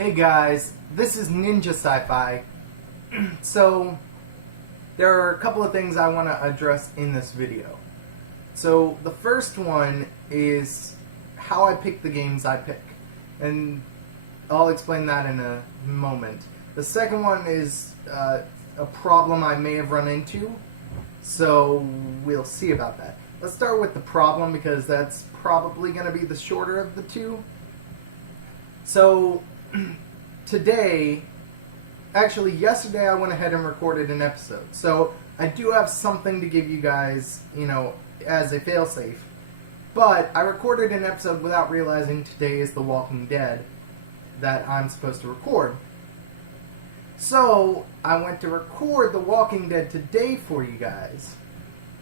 Hey guys, this is Ninja Sci-Fi. So, there are a couple of things I want to address in this video. So, the first one is how I pick the games I pick. And I'll explain that in a moment. The second one is a problem I may have run into. So, we'll see about that. Let's start with the problem because that's probably going to be the shorter of the two. So, today, actually yesterday I went ahead and recorded an episode. So I do have something to give you guys, as a failsafe. But I recorded an episode without realizing today is The Walking Dead that I'm supposed to record. So I went to record The Walking Dead today for you guys.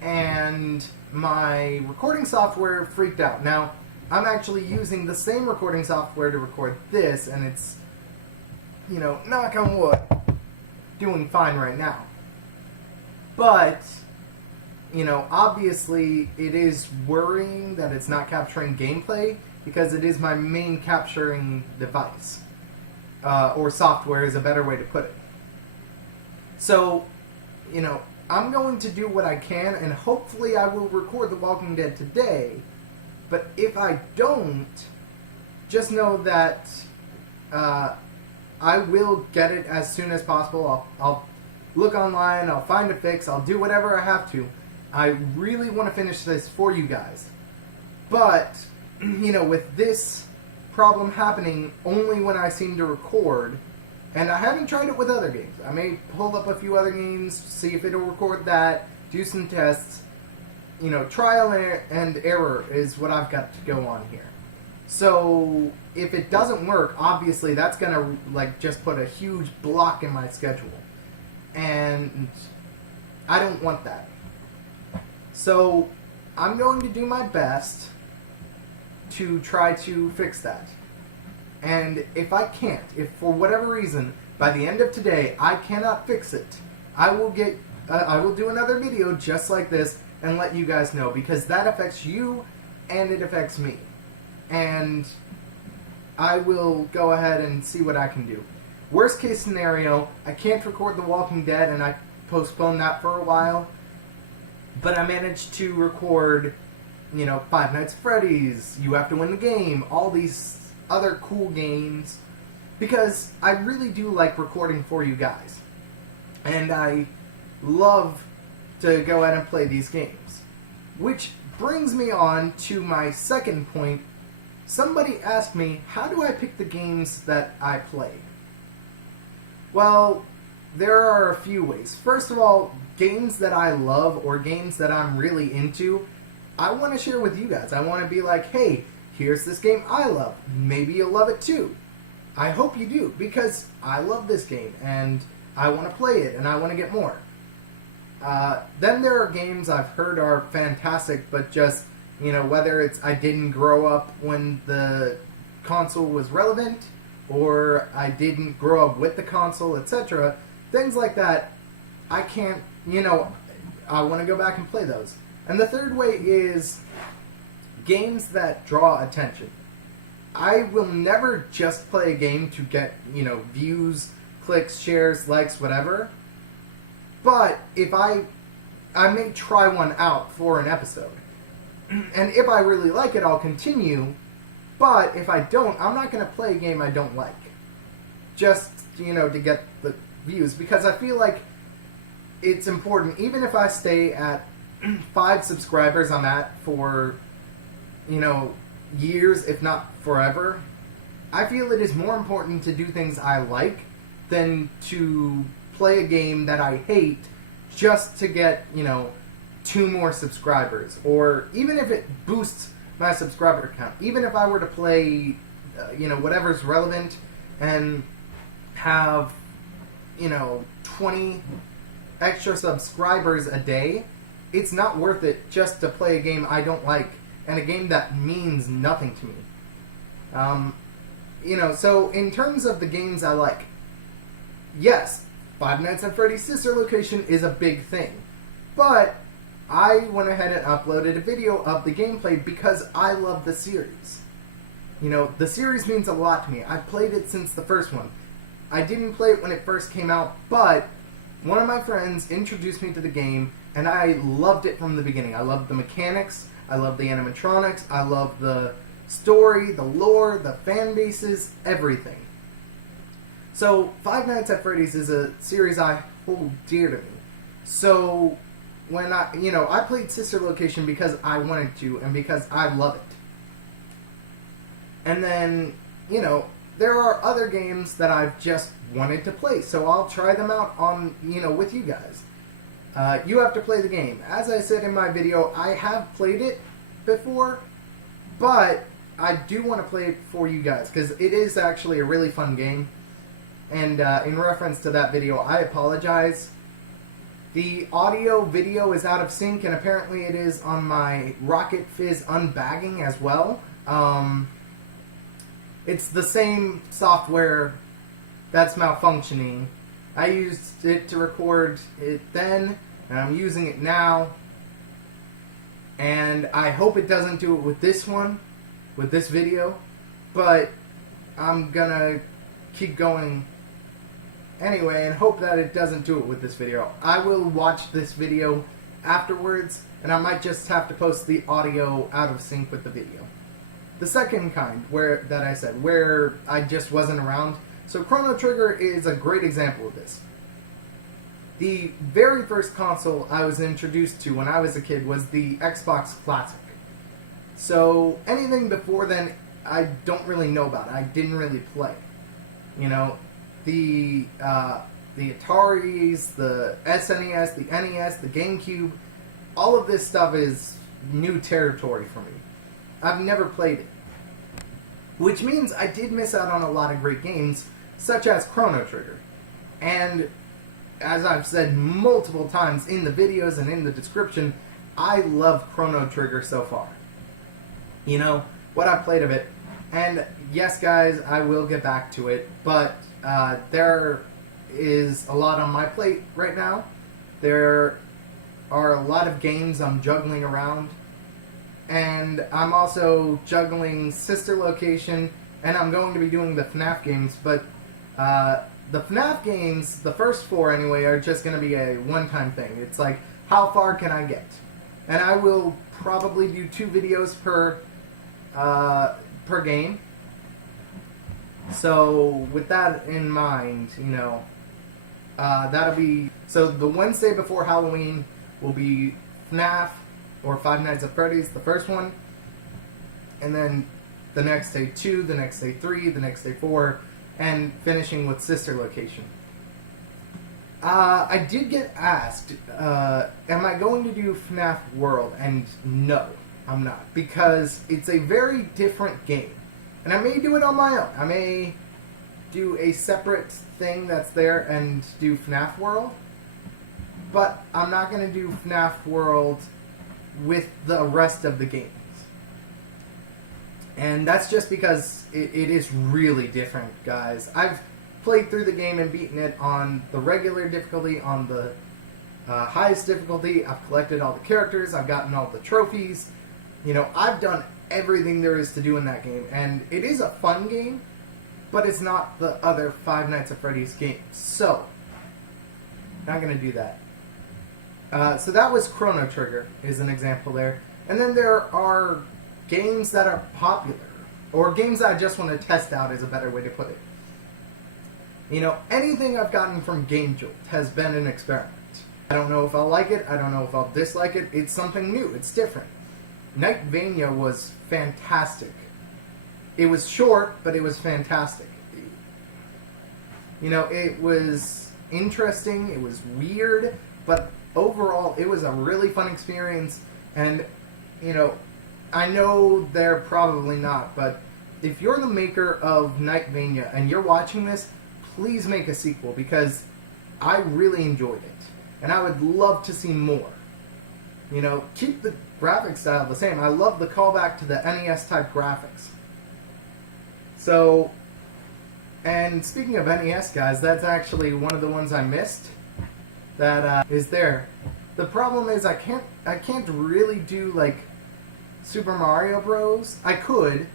And my recording software freaked out. Now, I'm actually using the same recording software to record this, and it's, knock on wood, doing fine right now. But, obviously it is worrying that it's not capturing gameplay because it is my main capturing device. Or software is a better way to put it. So, I'm going to do what I can, and hopefully I will record The Walking Dead today. But if I don't, just know that I will get it as soon as possible. I'll look online, I'll find a fix, I'll do whatever I have to. I really want to finish this for you guys. But, with this problem happening only when I seem to record, and I haven't tried it with other games. I may pull up a few other games, see if it'll record that, do some tests. Trial and error is what I've got to go on here. So, if it doesn't work, obviously that's going to, just put a huge block in my schedule. And I don't want that. So, I'm going to do my best to try to fix that. And if I can't, if for whatever reason, by the end of today, I cannot fix it, I will do another video just like this and let you guys know, because that affects you and it affects me. And I will go ahead and see what I can do. Worst case scenario, I can't record The Walking Dead and I postponed that for a while, but I managed to record, Five Nights at Freddy's, You Have to Win the Game, all these other cool games, because I really do like recording for you guys. And I love to go ahead and play these games. Which brings me on to my second point. Somebody asked me, how do I pick the games that I play? Well, there are a few ways. First of all, games that I love or games that I'm really into, I want to share with you guys. I want to be like, hey, here's this game I love. Maybe you'll love it too. I hope you do, because I love this game and I want to play it and I want to get more. Then there are games I've heard are fantastic, but just, whether it's I didn't grow up when the console was relevant, or I didn't grow up with the console, etc. Things like that, I can't, I want to go back and play those. And the third way is games that draw attention. I will never just play a game to get, views, clicks, shares, likes, whatever. But if I may try one out for an episode. And if I really like it, I'll continue. But if I don't, I'm not going to play a game I don't like. Just, to get the views. Because I feel like it's important. Even if I stay at 5 subscribers I'm at for, years, if not forever, I feel it is more important to do things I like than to play a game that I hate just to get, 2 more subscribers. Or even if it boosts my subscriber count. Even if I were to play, whatever's relevant and have, 20 extra subscribers a day, it's not worth it just to play a game I don't like and a game that means nothing to me. So in terms of the games I like, yes, Five Nights at Freddy's Sister Location is a big thing. But I went ahead and uploaded a video of the gameplay because I love the series. You know, the series means a lot to me. I've played it since the first one. I didn't play it when it first came out, but one of my friends introduced me to the game, and I loved it from the beginning. I loved the mechanics, I loved the animatronics, I loved the story, the lore, the fan bases, everything. So, Five Nights at Freddy's is a series I hold dear to me. So, when I played Sister Location because I wanted to, and because I love it. And then, there are other games that I've just wanted to play, so I'll try them out on, with you guys. You have to play the game. As I said in my video, I have played it before, but I do want to play it for you guys, because it is actually a really fun game. And in reference to that video, I apologize. The audio-video is out of sync, and apparently it is on my Rocket Fizz unbagging as well. It's the same software that's malfunctioning. I used it to record it then, and I'm using it now. And I hope it doesn't do it with this one, with this video, but I'm gonna keep going anyway and hope that it doesn't do it with this video. I will watch this video afterwards, and I might just have to post the audio out of sync with the video. The second kind, where I just wasn't around. So Chrono Trigger is a great example of this. The very first console I was introduced to when I was a kid was the Xbox Classic. So anything before then, I don't really know about. I didn't really play. The Ataris, the SNES, the NES, the GameCube, all of this stuff is new territory for me. I've never played it. Which means I did miss out on a lot of great games, such as Chrono Trigger. And as I've said multiple times in the videos and in the description, I love Chrono Trigger so far. What I've played of it. And yes, guys, I will get back to it, but there is a lot on my plate right now. There are a lot of games I'm juggling around. And I'm also juggling Sister Location, and I'm going to be doing the FNAF games, but the FNAF games, the first 4 anyway, are just going to be a one-time thing. It's like, how far can I get? And I will probably do 2 videos per game. So, with that in mind, that'll be... So, the Wednesday before Halloween will be FNAF, or Five Nights at Freddy's, the first one. And then the next day 2, the next day 3, the next day 4, and finishing with Sister Location. I did get asked, am I going to do FNAF World? And no, I'm not. Because it's a very different game. And I may do it on my own. I may do a separate thing that's there and do FNAF World. But I'm not going to do FNAF World with the rest of the games. And that's just because it is really different, guys. I've played through the game and beaten it on the regular difficulty, on the highest difficulty. I've collected all the characters, I've gotten all the trophies. I've done everything there is to do in that game. And it is a fun game, but it's not the other Five Nights at Freddy's games. So, not going to do that. So that was Chrono Trigger, is an example there. And then there are games that are popular, or games that I just want to test out is a better way to put it. Anything I've gotten from Game Jolt has been an experiment. I don't know if I'll like it, I don't know if I'll dislike it, it's something new, it's different. Nightmania was fantastic. It was short, but it was fantastic. It was interesting, it was weird, but overall, it was a really fun experience, and, I know they're probably not, but if you're the maker of Nightmania and you're watching this, please make a sequel, because I really enjoyed it, and I would love to see more. Keep the graphics style the same. I love the callback to the NES-type graphics. So, and speaking of NES, guys, that's actually one of the ones I missed that is there. The problem is I can't really do like Super Mario Bros. I could,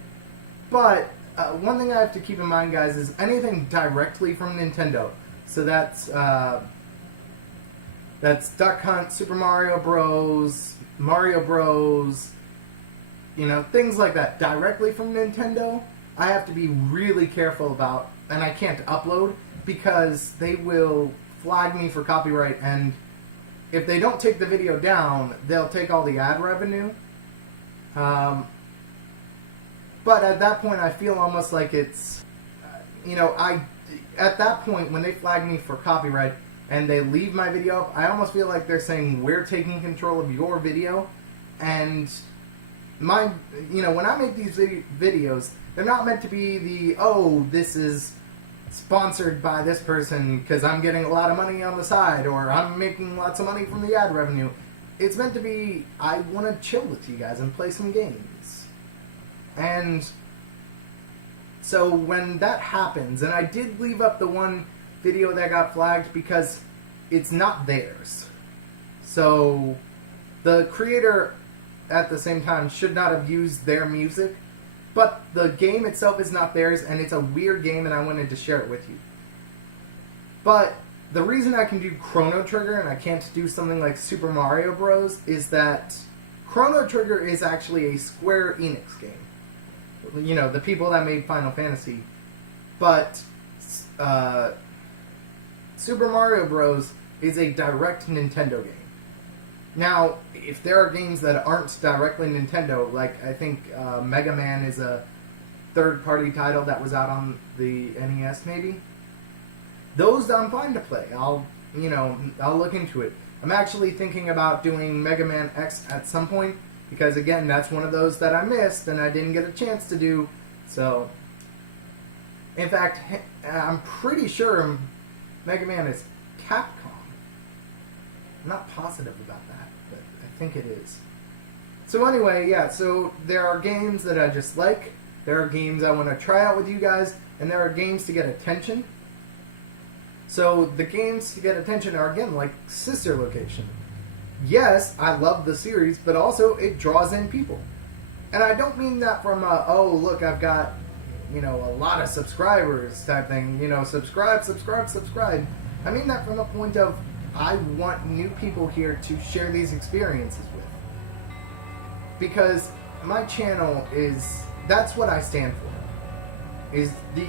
But one thing I have to keep in mind, guys, is anything directly from Nintendo. So that's Duck Hunt, Super Mario Bros., you know, things like that directly from Nintendo. I have to be really careful about, and I can't upload because they will flag me for copyright, and if they don't take the video down, they'll take all the ad revenue. But at that point, I feel almost like it's, you know, at that point, when they flag me for copyright and they leave my video up, I almost feel like they're saying, we're taking control of your video. And you know, when I make these videos, they're not meant to be the, oh, this is sponsored by this person because I'm getting a lot of money on the side, or I'm making lots of money from the ad revenue. It's meant to be, I want to chill with you guys and play some games. And so when that happens, and I did leave up the one video that got flagged because it's not theirs. So the creator at the same time should not have used their music, but the game itself is not theirs, and it's a weird game, and I wanted to share it with you. But the reason I can do Chrono Trigger and I can't do something like Super Mario Bros. Is that Chrono Trigger is actually a Square Enix game. You know, the people that made Final Fantasy. But Super Mario Bros. Is a direct Nintendo game. Now, if there are games that aren't directly Nintendo, like I think Mega Man is a third-party title that was out on the NES, maybe, those I'm fine to play. I'll look into it. I'm actually thinking about doing Mega Man X at some point, because again, that's one of those that I missed and I didn't get a chance to do. So, in fact, I'm pretty sure Mega Man is Capcom. I'm not positive about that, but I think it is. So anyway, yeah, so there are games that I just like, there are games I want to try out with you guys, and there are games to get attention. So the games to get attention are, again, like Sister Location. Yes, I love the series, but also it draws in people. And I don't mean that from a, oh, look, I've got, you know, a lot of subscribers type thing, you know, subscribe. I mean that from the point of, I want new people here to share these experiences with. Because my channel is, that's what I stand for, is the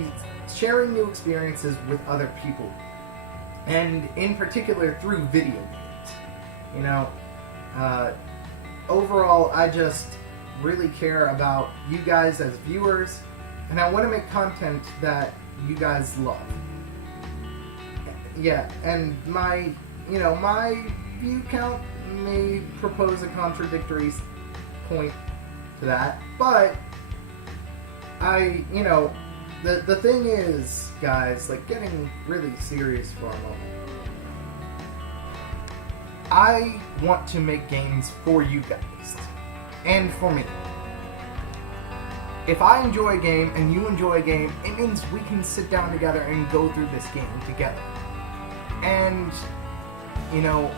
sharing new experiences with other people. And in particular through video games. You know, overall I just really care about you guys as viewers, and I want to make content that you guys love. Yeah, and my view count may propose a contradictory point to that, but the thing is, guys, like, getting really serious for a moment, I want to make games for you guys, and for me. If I enjoy a game and you enjoy a game, it means we can sit down together and go through this game together. And, you know,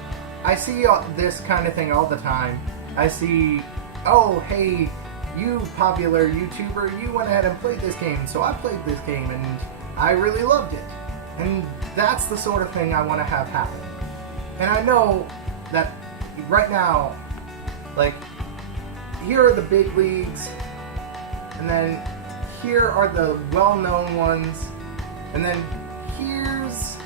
I see this kind of thing all the time. I see, oh, hey, you popular YouTuber, you went ahead and played this game, so I played this game and I really loved it. And that's the sort of thing I want to have happen. And I know that right now, like, here are the big leagues, and then here are the well-known ones, and then here's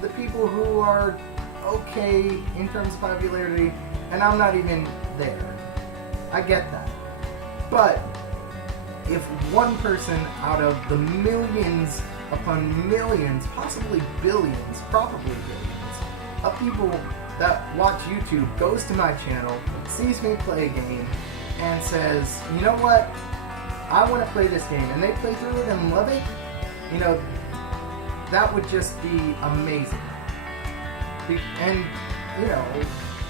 the people who are okay in terms of popularity, and I'm not even there. I get that. But if one person out of the millions upon millions, possibly billions, probably billions, of people that watch YouTube goes to my channel, sees me play a game, and says, you know what, I want to play this game, and they play through it and love it, you know, that would just be amazing. And, you know,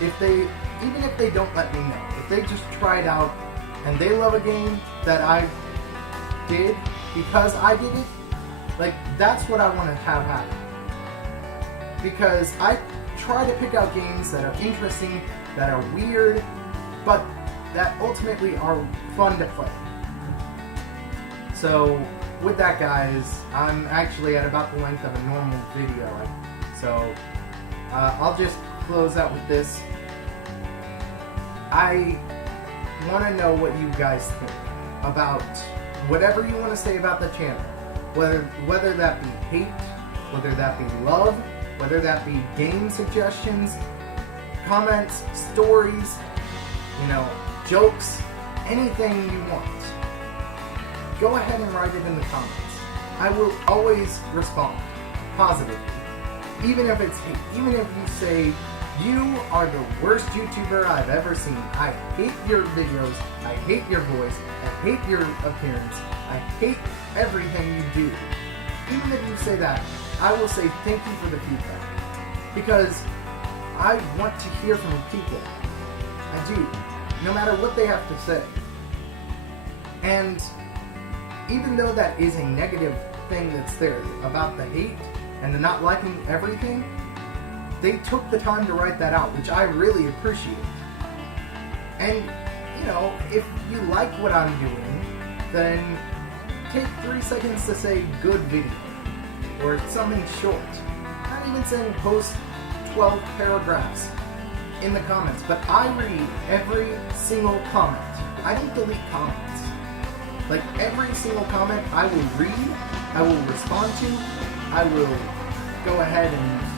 even if they don't let me know, if they just try it out and they love a game that I did because I did it, like, that's what I want to have happen. Because I try to pick out games that are interesting, that are weird, but that ultimately are fun to play. So with that, guys, I'm actually at about the length of a normal video. So I'll just close out with this. I want to know what you guys think about whatever you want to say about the channel. Whether that be hate, whether that be love, whether that be game suggestions, comments, stories, jokes, anything you want. Go ahead and write it in the comments. I will always respond positively. Even if it's hate, even if you say, you are the worst YouTuber I've ever seen. I hate your videos. I hate your voice. I hate your appearance. I hate everything you do. Even if you say that, I will say thank you for the feedback. Because I want to hear from people. I do. No matter what they have to say. And even though that is a negative thing that's there about the hate and the not liking everything, they took the time to write that out, which I really appreciate. And, if you like what I'm doing, then take 3 seconds to say good video, or something short. Not even saying post 12 paragraphs in the comments, but I read every single comment. I don't delete comments. Like, every single comment I will read, I will respond to, I will go ahead and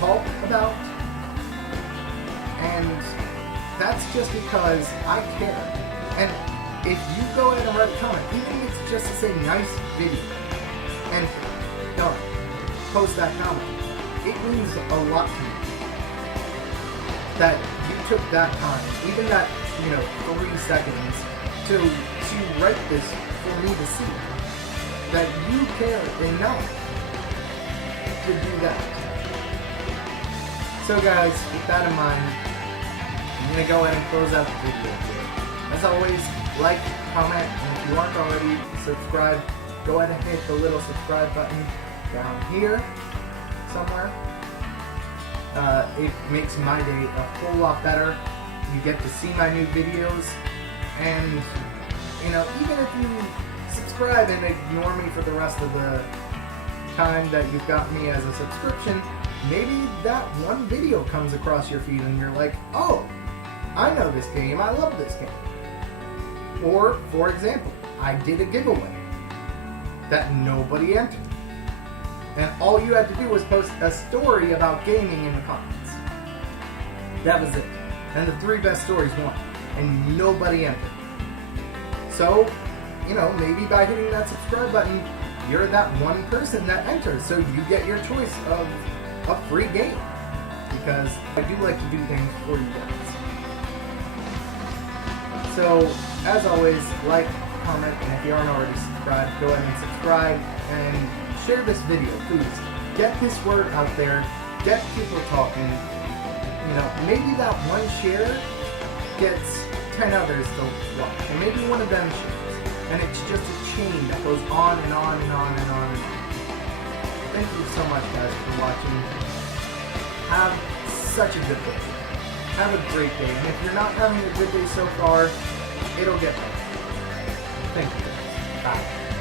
talk about, and that's just because I care. And if you go ahead and write a comment, even if it's just to say nice video, and post that comment, it means a lot to me that you took that time, even that 3 seconds to write this for me to see, that you care enough to do that. So guys, with that in mind, I'm going to go ahead and close out the video here. As always, like, comment, and if you aren't already, subscribe. Go ahead and hit the little subscribe button down here somewhere. It makes my day a whole lot better. You get to see my new videos, and even if you subscribe and ignore me for the rest of the time that you've got me as a subscription, maybe that one video comes across your feed and you're like, oh, I know this game, I love this game. Or, for example, I did a giveaway that nobody entered. And all you had to do was post a story about gaming in the comments. That was it. And the 3 best stories won. And nobody entered. So, maybe by hitting that subscribe button, you're that one person that enters. So you get your choice of a free game, because I do like to do things for you guys. So, as always, like, comment, and if you aren't already subscribed, go ahead and subscribe, and share this video, please. Get this word out there, get people talking. Maybe that one share gets 10 others to watch, and maybe one of them shares, and it's just a chain that goes on and on and on and on and on. Thank you so much, guys, for watching. Have such a good day. Have a great day. And if you're not having a good day so far, it'll get better. Thank you, guys. Bye.